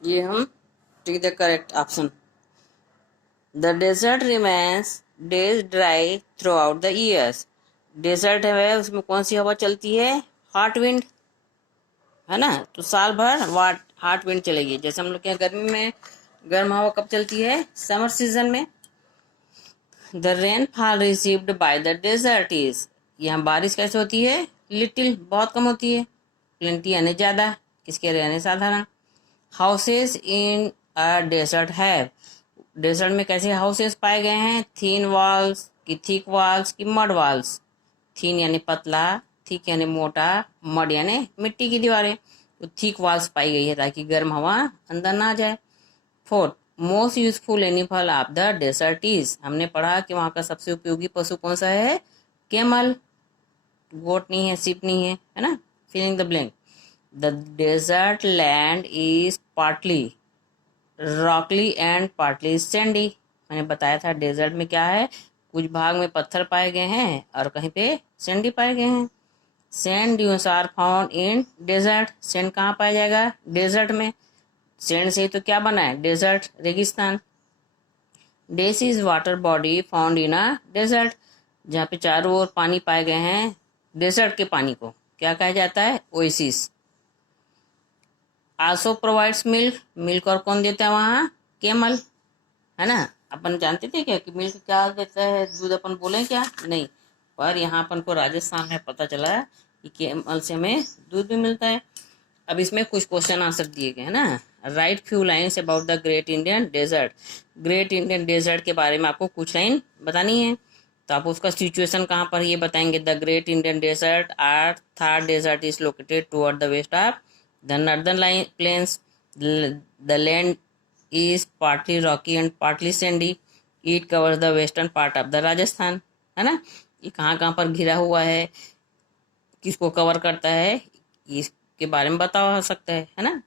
ये हम tick the correct option. The desert remains days dry throughout the years. Desert है, उसमें कौन सी हवा चलती है? हॉट विंड, है ना। तो साल भर वाट हॉट विंड चलेगी। जैसे हम लोग के यहाँ गर्मी में गर्म हवा कब चलती है? समर सीजन में। The rainfall received by the desert is, यहाँ बारिश कैसे होती है? लिटिल, बहुत कम होती है। प्लेंटी यानी ज़्यादा, किसके यानी साधारण। Houses in a desert have, desert में कैसे हाउसेस पाए गए हैं? थिन वॉल्स की थिक वॉल्स की मड वॉल्स। थिन यानी पतला, थिक यानी मोटा, मड यानी मिट्टी की दीवारें। तो थिक वॉल्स पाई गई है ताकि गर्म हवा अंदर ना जाए। Fourth, most useful animal of the desert is, हमने पढ़ा कि वहाँ का सबसे उपयोगी पशु कौन सा है? कैमल। गोट नहीं है, सिप नहीं है ना। Filling the blank. The desert land is partly rocky and partly sandy. मैंने बताया था डेजर्ट में क्या है, कुछ भाग में पत्थर पाए गए हैं और कहीं पे सैंडी पाए गए हैं। Sand dunes are found in desert, sand कहाँ पाया जाएगा? डेजर्ट में। सैंड से ही तो क्या बना है? डेजर्ट, रेगिस्तान। This is water body found in a desert, जहाँ पे चारों ओर पानी पाए गए हैं, डेजर्ट के पानी को क्या कहा जाता है? Oasis. Also provides milk, milk और कौन देता है वहाँ? कैमल, है ना। अपन जानते थे क्या कि मिल्क क्या देता है? दूध अपन बोले क्या? नहीं, पर यहाँ अपन को राजस्थान में पता चला कि कैमल से हमें दूध भी मिलता है। अब इसमें कुछ क्वेश्चन आंसर दिए गए हैं ना। Write few lines about the great Indian desert, great Indian desert के बारे में आपको कुछ लाइन बतानी है। तो आप उसका सिचुएशन कहाँ पर ये बताएंगे। The great Indian desert or Thar desert is located toward the west of the northern line plains, the land is partly rocky and partly sandy. It covers the western part of the Rajasthan, है ना। ये कहाँ कहाँ पर घिरा हुआ है, किसको कवर करता है, इसके बारे में बता सकता है ना।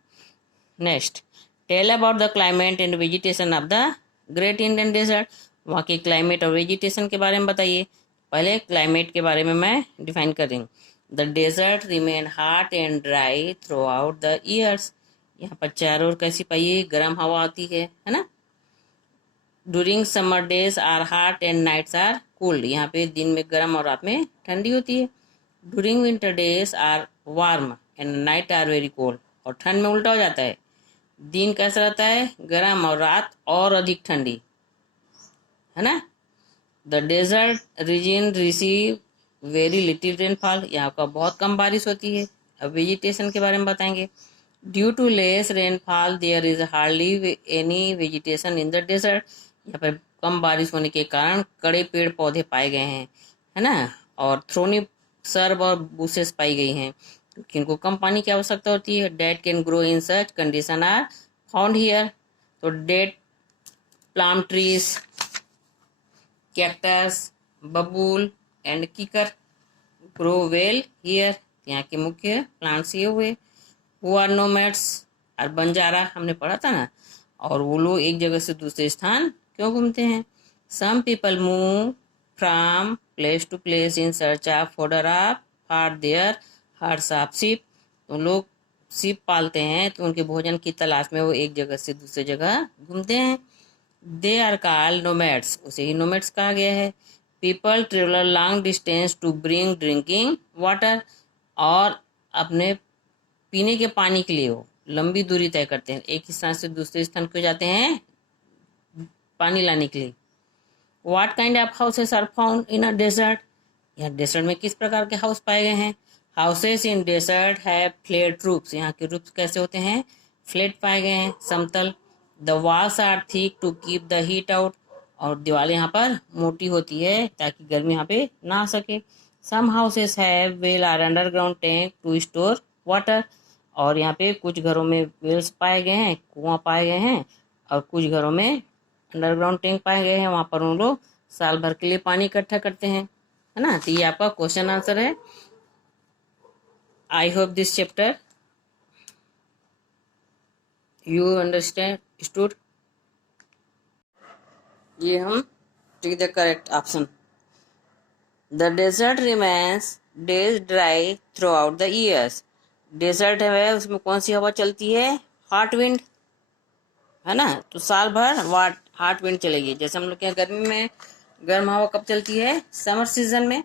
Next, tell about the climate and vegetation of the great Indian desert, वहाँ के क्लाइमेट और वेजिटेशन के बारे में बताइए। पहले क्लाइमेट के बारे में मैं डिफाइन कर रही हूँ। The desert remain hot and dry throughout the years, यहाँ पर चारों ओर कैसी पाइए? गर्म हवा आती है ना। During summer days are hot and nights are cold, यहाँ पे दिन में गर्म और रात में ठंडी होती है। During winter days are warm and night are very cold, और ठंड में उल्टा हो जाता है, दिन कैसा रहता है? गर्म और रात और अधिक ठंडी, है ना। The desert region receive very little rainfall, यहाँ का बहुत कम बारिश होती है। अब वेजिटेशन के बारे में बताएंगे। Due to less rainfall there is hardly any vegetation in the desert, यहाँ पर कम बारिश होने के कारण कड़े पेड़ पौधे पाए गए हैं, है ना। और थ्रोनी सर्ब और बुशेस पाई गई हैं, क्योंकि इनको कम पानी की आवश्यकता होती है। Date can grow in such condition are found here, तो date, palm trees, cactus, babul and kikar grow well here, यहाँ के मुख्य प्लांट्स ये हुए। हु आर नोमैड्स, और बंजारा हमने पढ़ा था ना। और वो लोग एक जगह से दूसरे स्थान क्यों घूमते हैं? Some people move from place to place in search of fodder of for their herds of sheep, तो लोग शिप पालते हैं तो उनके भोजन की तलाश में वो एक जगह से दूसरी जगह घूमते हैं। दे आर कॉल्ड नोमैड्स, उसे ही नोमैड्स कहा गया है। People travel long distance to bring drinking water, और अपने पीने के पानी के लिए वो लंबी दूरी तय करते हैं, एक स्थान से दूसरे स्थान क्यों जाते हैं? पानी लाने के लिए। What kind of houses are found in a desert, यहाँ डेजर्ट में किस प्रकार के हाउस पाए गए हैं? Houses in desert have flat roofs, यहाँ के रूफ्स कैसे होते हैं? फ्लैट पाए गए हैं, समतल। The walls are thick to keep the heat out, और दीवारें यहाँ पर मोटी होती है ताकि गर्मी यहाँ पे ना आ सके। Some houses have well are underground tank to store water, और यहाँ पे कुछ घरों में वेल्स पाए गए हैं, कुआं पाए गए हैं, और कुछ घरों में अंडरग्राउंड टैंक पाए गए हैं, वहाँ पर उन लोग साल भर के लिए पानी इकट्ठा करते हैं, है ना। तो ये आपका क्वेश्चन आंसर है। I hope this chapter you understand stood. ये हम tick the correct option. The desert remains days dry throughout the years, desert है, उसमें कौन सी हवा चलती है? हॉट विंड, है ना। तो साल भर हॉट विंड चलेगी। जैसे हम लोग के यहाँ गर्मी में गर्म हवा कब चलती है, समर सीजन में।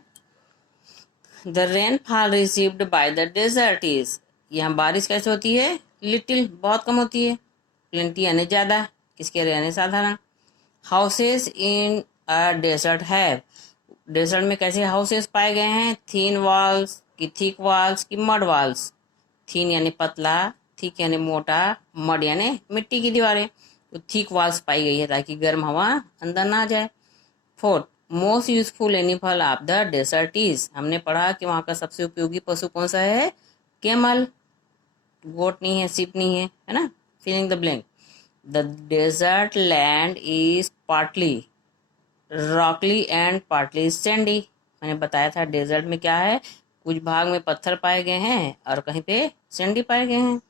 The rainfall received by the desert is, यहाँ बारिश कैसे होती है, लिटिल बहुत कम होती है, प्लेंटी यानी ज़्यादा, किसके यानी साधारण। Houses in a desert have, desert में कैसे हाउसेस पाए गए हैं, थिन वॉल्स की थिक वॉल्स की मड वॉल्स। थिन यानी पतला, थिक यानी मोटा, मड यानी मिट्टी की दीवारें। तो थिक वॉल्स पाई गई है ताकि गर्म हवा अंदर ना जाए। Fourth, most useful animal of the desert is, हमने पढ़ा कि वहाँ का सबसे उपयोगी पशु कौन सा है, कैमल। गोट नहीं है, सिप नहीं है ना। Filling the blank. The desert land is partly rocky and partly sandy. मैंने बताया था डेजर्ट में क्या है, कुछ भाग में पत्थर पाए गए हैं और कहीं पे सैंडी पाए गए हैं।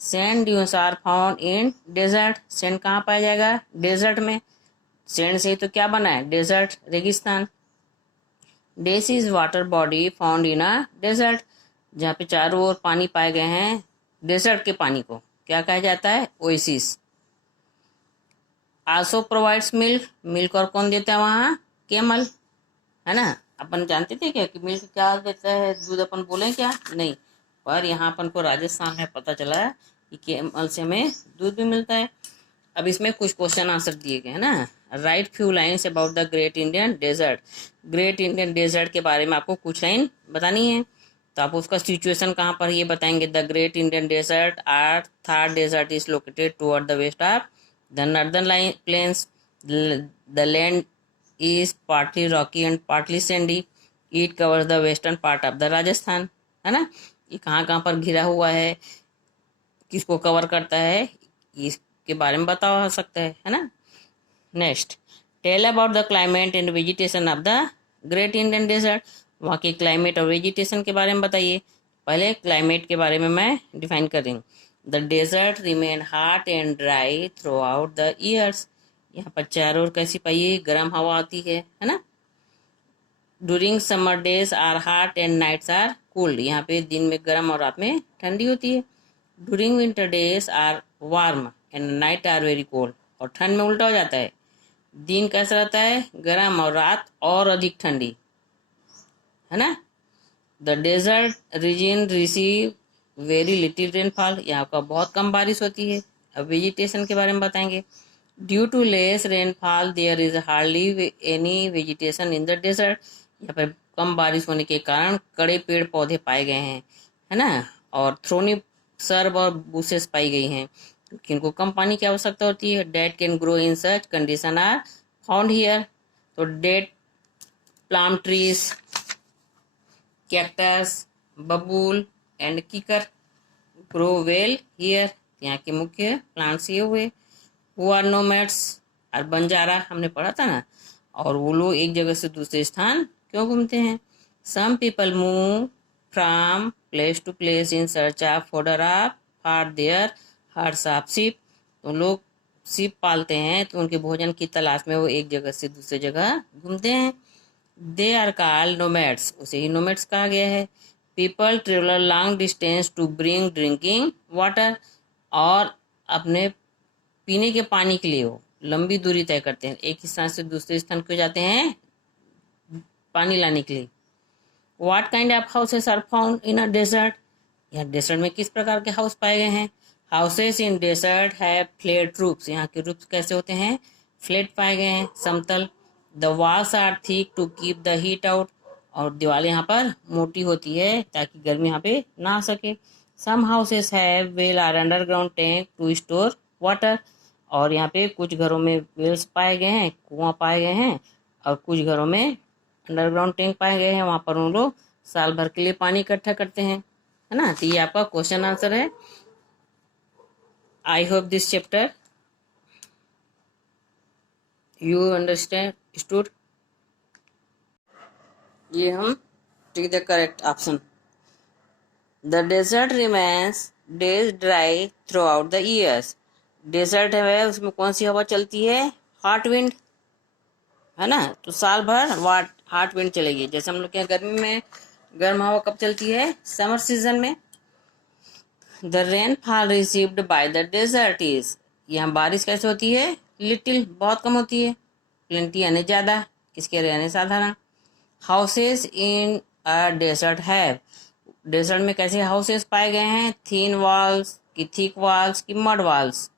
Sand dunes are found in desert, sand कहाँ पाया जाएगा, डेजर्ट में। सैंड से तो क्या बना है, डेजर्ट, रेगिस्तान। This is water body found in a desert, जहाँ पे चारों ओर पानी पाए गए हैं, डेजर्ट के पानी को क्या कहा जाता है, oasis. Also provides milk, milk और कौन देता है वहाँ, कैमल, है ना। अपन जानते थे क्या कि मिल्क क्या देता है, दूध अपन बोले क्या, नहीं। पर यहाँ अपन को राजस्थान में पता चला कि कैमल से हमें दूध भी मिलता है। अब इसमें कुछ क्वेश्चन आंसर दिए गए हैं ना। Write few lines about the great Indian desert, great Indian desert के बारे में आपको कुछ लाइन बतानी है। तो आप उसका सिचुएशन कहाँ पर ये बताएंगे, the great Indian desert or Thar desert is located toward the west of the northern plains, the land is partly rocky and partly sandy, it covers the western part of the Rajasthan, है ना। ये कहाँ कहाँ पर घिरा हुआ है, किसको कवर करता है, इसके बारे में बता सकता है ना। Next, tell about the climate and vegetation of the great Indian desert, वहाँ के क्लाइमेट और वेजिटेशन के बारे में बताइए। पहले क्लाइमेट के बारे में मैं डिफाइन कर रही हूँ। The desert remain hot and dry throughout the years, यहाँ पर चारों ओर कैसी पाइए, गर्म हवा आती है ना। During summer days are hot and nights are cooled, यहाँ पे दिन में गर्म और रात में ठंडी होती है। During winter days are warm and night are very cold, और ठंड में उल्टा हो जाता है, दिन कैसा रहता है, गर्म और रात और अधिक ठंडी, है ना। The desert region receive very little rainfall, यहाँ का बहुत कम बारिश होती है। अब वेजिटेशन के बारे में बताएंगे। Due to less rainfall there is hardly any vegetation in the desert, यहाँ पर कम बारिश होने के कारण कड़े पेड़ पौधे पाए गए हैं, है ना। और थ्रोनी सर्ब और बुशेस पाई गई हैं, किनको कम पानी की आवश्यकता होती है। Date can grow in such condition are found here, तो date palm trees, cactus, babul and kikar grow well here, यहाँ के मुख्य प्लांट्स ये हुए। हु आर नोमैड्स और बंजारा, हमने पढ़ा था ना। और वो लोग एक जगह से दूसरे स्थान क्यों घूमते हैं। Some people move from place to place in search of fodder of for their herds of sheep, तो लोग शिप पालते हैं तो उनके भोजन की तलाश में वो एक जगह से दूसरे जगह घूमते हैं। दे आर कॉल्ड नोमैड्स, उसे ही नोमैड्स कहा गया है। People travel long distance to bring drinking water, और अपने पीने के पानी के लिए वो लंबी दूरी तय करते हैं, एक स्थान से दूसरे स्थान क्यों जाते हैं, पानी लाने के लिए। What kind of houses are found in a desert, यहाँ डेजर्ट में किस प्रकार के हाउस पाए गए हैं। Houses in desert have flat roofs, यहाँ के रूफ्स कैसे होते हैं, फ्लैट पाए गए हैं, समतल। The walls are thick to keep the heat out, और दीवारें यहाँ पर मोटी होती है ताकि गर्मी यहाँ पे ना आ सके। Some houses have well are underground tank to store water, और यहाँ पे कुछ घरों में वेल्स पाए गए हैं, कुआं पाए गए हैं, और कुछ घरों में अंडरग्राउंड टैंक पाए गए हैं, वहाँ पर उन लोग साल भर के लिए पानी इकट्ठा करते हैं, है ना। तो ये आपका क्वेश्चन आंसर है। I hope this chapter you understand stood. ये हम tick the correct option. The desert remains days dry throughout the years, desert है उसमें कौन सी हवा चलती है, हॉट विंड, है ना। तो साल भर हॉट विंड चलेगी। जैसे हम लोग के यहाँ गर्मी में गर्म हवा कब चलती है, समर सीजन में। The rainfall received by the desert is, यहाँ बारिश कैसे होती है? लिटिल, बहुत कम होती है। प्लेंटी यानी ज़्यादा, किसके यानी साधारण। Houses in a desert have, desert में कैसे हाउसेस पाए गए हैं? थिन वॉल्स की थिक वॉल्स की मड वॉल्स।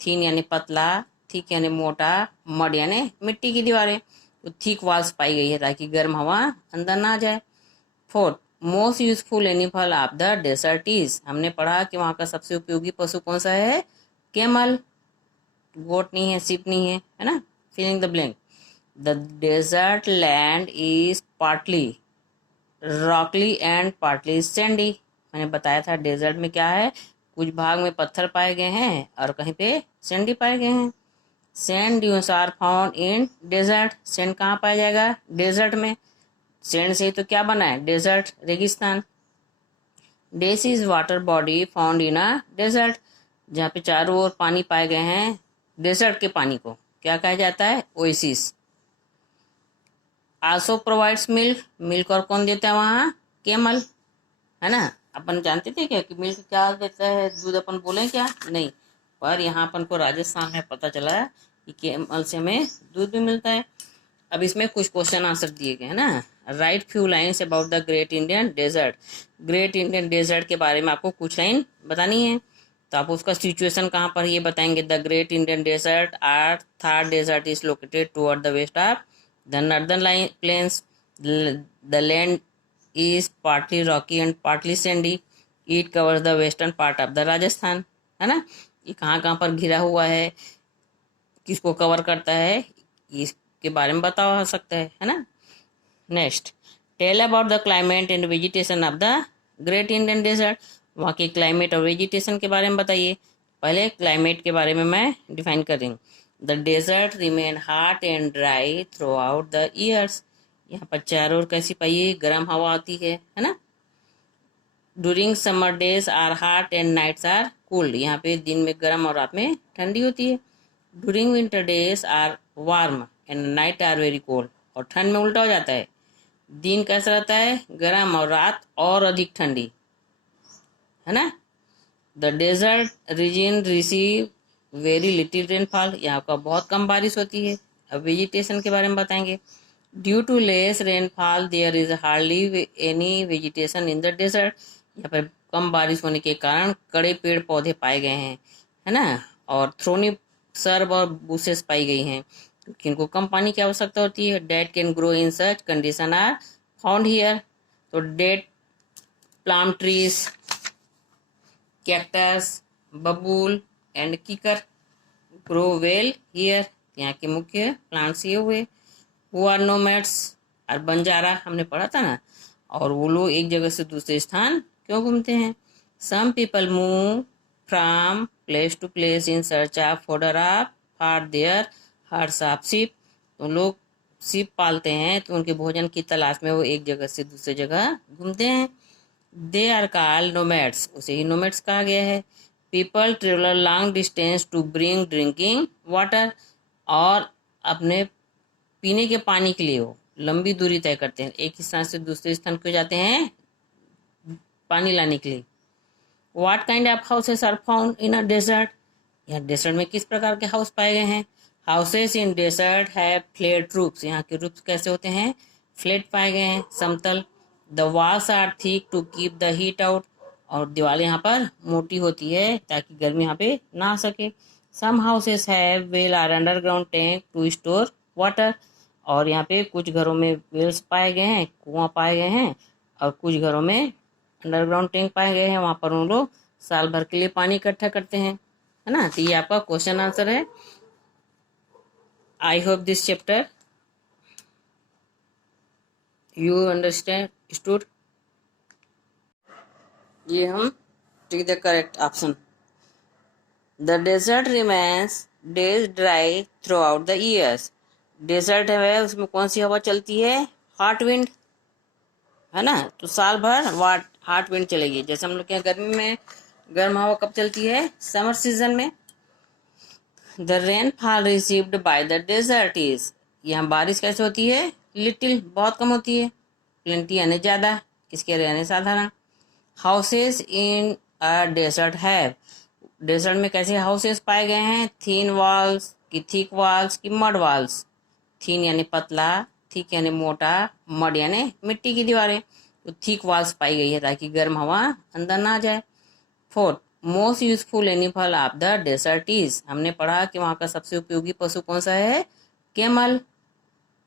थिन यानी पतला, थिक यानी मोटा, मड यानी मिट्टी की दीवारें। तो थिक वॉल्स पाई गई है ताकि गर्म हवा अंदर ना जाए। Fourth, most useful animal of the desert is, हमने पढ़ा कि वहाँ का सबसे उपयोगी पशु कौन सा है? कैमल। गोट नहीं है, सिप नहीं है ना। Filling the blank. The desert land is partly rocky and partly sandy. मैंने बताया था डेजर्ट में क्या है, कुछ भाग में पत्थर पाए गए हैं और कहीं पे सैंडी पाए गए हैं। Sand dunes are found in desert, sand कहाँ पाया जाएगा? डेजर्ट में। सैंड से तो क्या बना है? डेजर्ट, रेगिस्तान। This is water body found in a desert, जहाँ पे चारों ओर पानी पाए गए हैं, डेजर्ट के पानी को क्या कहा जाता है? Oasis. Also provides milk, milk और कौन देता है वहाँ? कैमल, है ना। अपन जानते थे क्या कि मिल्क क्या देता है? दूध अपन बोले क्या? नहीं, पर यहाँ अपन को राजस्थान में पता चला कि कैमल से हमें दूध भी मिलता है। अब इसमें कुछ क्वेश्चन आंसर दिए गए हैं ना। Write few lines about the great Indian desert, great Indian desert के बारे में आपको कुछ लाइन बतानी है। तो आप उसका सिचुएशन कहाँ पर ये बताएंगे? The great Indian desert or Thar desert is located toward the west of the northern plains, the land is partly rocky and partly sandy, it covers the western part of the Rajasthan, है ना। ये कहाँ कहाँ पर घिरा हुआ है, किसको कवर करता है, इसके बारे में बता सकता है ना। Next, tell about the climate and vegetation of the great Indian desert, वहाँ के क्लाइमेट और वेजिटेशन के बारे में बताइए। पहले क्लाइमेट के बारे में मैं डिफाइन कर रही हूँ। The desert remain hot and dry throughout the years, यहाँ पर चारों ओर कैसी पाइए? गर्म हवा आती है ना। During summer days are hot and nights are cold, यहाँ पे दिन में गर्म और रात में ठंडी होती है। During winter days are warm and night are very cold, और ठंड में उल्टा हो जाता है, दिन कैसा रहता है? गर्म और रात और अधिक ठंडी, है ना। The desert region receive very little rainfall, यहाँ का बहुत कम बारिश होती है। अब वेजिटेशन के बारे में बताएंगे। Due to less rainfall there is hardly any vegetation in the desert, यहाँ पर कम बारिश होने के कारण कड़े पेड़ पौधे पाए गए हैं, है ना। और थ्रोनी सर्ब और बुशेस पाई गई हैं, क्योंकि इनको कम पानी की आवश्यकता होती है। Date can grow in such condition are found here, तो date, palm trees, cactus, babul and kikar grow well here, यहाँ के मुख्य प्लांट्स ये हुए। वो आर नोमैड्स और बंजारा, हमने पढ़ा था ना। और वो लोग एक जगह से दूसरे स्थान क्यों घूमते हैं? Some people move from place to place in search of fodder of for their herds of sheep, तो लोग शिप पालते हैं तो उनके भोजन की तलाश में वो एक जगह से दूसरे जगह घूमते हैं। दे आर कॉल्ड नोमैड्स, उसे ही नोमैड्स कहा गया है। People travel long distance to bring drinking water, और अपने पीने के पानी के लिए वो लंबी दूरी तय करते हैं, एक स्थान से दूसरे स्थान क्यों जाते हैं? पानी लाने के लिए। What kind of houses are found in a desert, यहाँ डेजर्ट में किस प्रकार के हाउस पाए गए हैं? Houses in desert have flat roofs, यहाँ के रूफ्स कैसे होते हैं? फ्लैट पाए गए हैं, समतल। The walls are thick to keep the heat out, और दीवारें यहाँ पर मोटी होती है ताकि गर्मी यहाँ पे ना आ सके। Some houses have well are underground tank to store water, और यहाँ पे कुछ घरों में वेल्स पाए गए हैं, कुआं पाए गए हैं, और कुछ घरों में अंडरग्राउंड टैंक पाए गए हैं, वहाँ पर उन लोग साल भर के लिए पानी इकट्ठा करते हैं, है ना। तो ये आपका क्वेश्चन आंसर है। I hope this chapter you understand stood. ये हम tick the correct option. The desert remains days dry throughout the years, desert है उसमें कौन सी हवा चलती है? हॉट विंड, है ना। तो साल भर हॉट विंड चलेगी। जैसे हम लोग के यहाँ गर्मी में गर्म हवा कब चलती है? समर सीजन में। The rainfall received by the desert is, यहाँ बारिश कैसे होती है? लिटिल, बहुत कम होती है। प्लेंटी यानी ज़्यादा, किसके यानी साधारण। Houses in a desert have, desert में कैसे हाउसेस पाए गए हैं? थिन वॉल्स की थिक वॉल्स की मड वॉल्स। थिन यानी पतला, थिक यानी मोटा, मड यानी मिट्टी की दीवारें। तो थिक वॉल्स पाई गई है ताकि गर्म हवा अंदर ना जाए। Fourth, most useful animal of the desert is, हमने पढ़ा कि वहाँ का सबसे उपयोगी पशु कौन सा है? कैमल।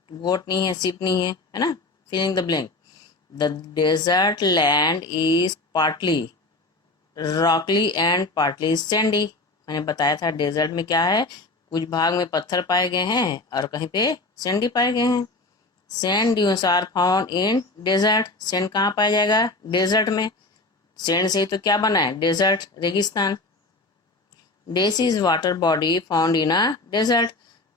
गोट नहीं है, सिप नहीं है ना? Filling the blank. The desert land is partly rocky and partly sandy. मैंने बताया था डेजर्ट में क्या है, कुछ भाग में पत्थर पाए गए हैं और कहीं पे सैंडी पाए गए हैं। Sand dunes are found in desert. Sand कहाँ पाया जाएगा? डेजर्ट में। सैंड से तो क्या बना है? डेजर्ट, रेगिस्तान। This is water body found in a desert,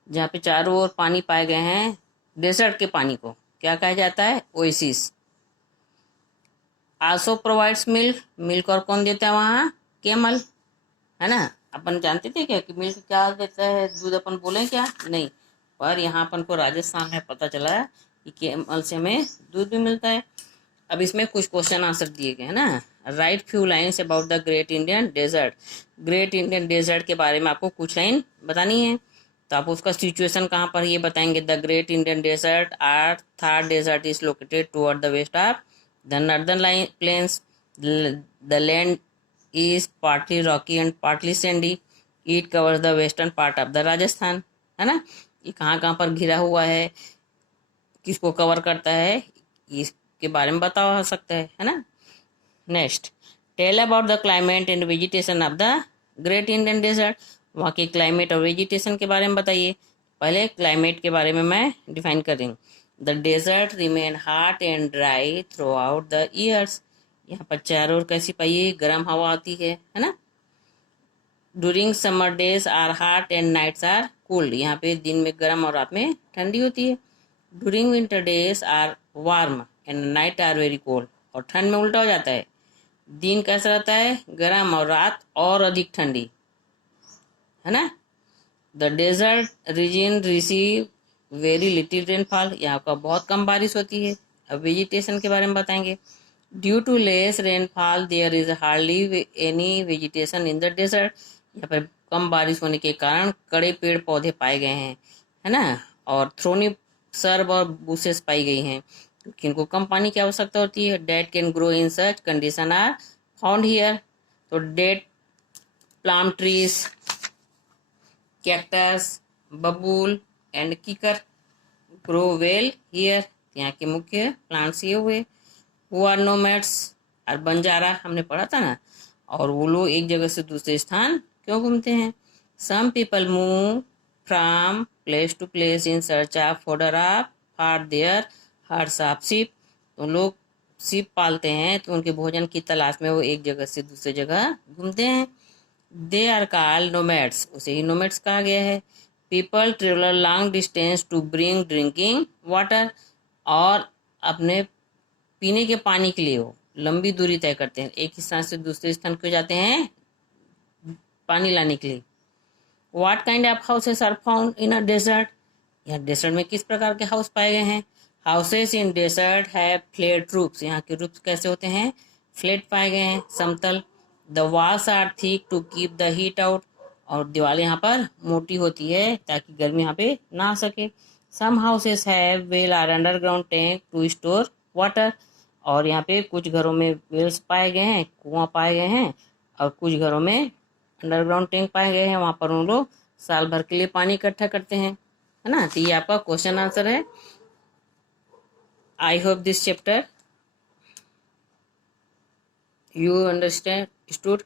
जहाँ पे चारों ओर पानी पाए गए हैं। डेजर्ट के पानी को क्या कहा जाता है? Oasis. Also provides milk. Milk और कौन देता है वहाँ? कैमल, है ना? अपन जानते थे क्या कि मिल्क क्या देता है? दूध अपन बोले क्या? नहीं, पर यहाँ अपन को राजस्थान में पता चला कि कैमल से हमें दूध भी मिलता है। अब इसमें कुछ क्वेश्चन आंसर दिए गए हैं ना। Write few lines about the great Indian desert. Great Indian desert के बारे में आपको कुछ लाइन बतानी है, तो आप उसका सिचुएशन कहाँ पर ये बताएंगे। The great Indian desert or Thar desert is located toward the west of the northern plains. The land is partly rocky and partly sandy. It covers the western part of the Rajasthan, है ना? ये कहाँ कहाँ पर घिरा हुआ है, किसको कवर करता है, इसके बारे में बता सकता है ना? Next, tell about the climate and vegetation of the great Indian desert. वहाँ के क्लाइमेट और वेजिटेशन के बारे में बताइए। पहले क्लाइमेट के बारे में मैं डिफाइन कर रही हूँ। The desert remain hot and dry throughout the years. यहाँ पर चारों ओर कैसी पाइए? गर्म हवा आती है ना? During summer days are hot and nights are cold. यहाँ पे दिन में गर्म और रात में ठंडी होती है। During winter days are warm and night are very cold. और ठंड में उल्टा हो जाता है, दिन कैसा रहता है? गर्म और रात और अधिक ठंडी, है ना? The desert region receive very little rainfall. यहाँ का बहुत कम बारिश होती है। अब वेजिटेशन के बारे में बताएंगे। Due to less rainfall there is hardly any vegetation in the desert. यहाँ पर कम बारिश होने के कारण कड़े पेड़ पौधे पाए गए हैं, है ना? और थ्रोनी सर्ब और बुशेस पाई गई हैं, क्योंकि इनको कम पानी की आवश्यकता होती है। Date can grow in such condition are found here. तो date palm trees, cactus, babul and kikar grow well here. यहाँ के मुख्य प्लांट्स ये हुए। वो आर नोमैड्स और बंजारा, हमने पढ़ा था ना। और वो लोग एक जगह से दूसरे स्थान क्यों घूमते हैं? Some people move from place to place in search of fodder of for their herds of sheep. तो लोग शिप पालते हैं, तो उनके भोजन की तलाश में वो एक जगह से दूसरे जगह घूमते हैं। दे आर कॉल्ड नोमैड्स, उसे ही नोमैड्स कहा गया है। People travel long distance to bring drinking water. और अपने पीने के पानी के लिए वो लंबी दूरी तय करते हैं, एक स्थान से दूसरे स्थान क्यों जाते हैं? पानी लाने के लिए। What kind of houses are found in a desert. यहाँ डेजर्ट में किस प्रकार के हाउस पाए गए हैं? Houses in desert have flat roofs. यहाँ के रूफ्स कैसे होते हैं? फ्लैट पाए गए हैं, समतल। The walls are thick to keep the heat out. और दीवारें यहाँ पर मोटी होती है ताकि गर्मी यहाँ पे ना आ सके। Some houses have well are underground tank to store water. और यहाँ पे कुछ घरों में वेल्स पाए गए हैं, कुआं पाए गए हैं, और कुछ घरों में अंडरग्राउंड टैंक पाए गए हैं, वहाँ पर उन लोग साल भर के लिए पानी इकट्ठा करते हैं, है ना? तो ये आपका क्वेश्चन आंसर है। I hope this chapter you understood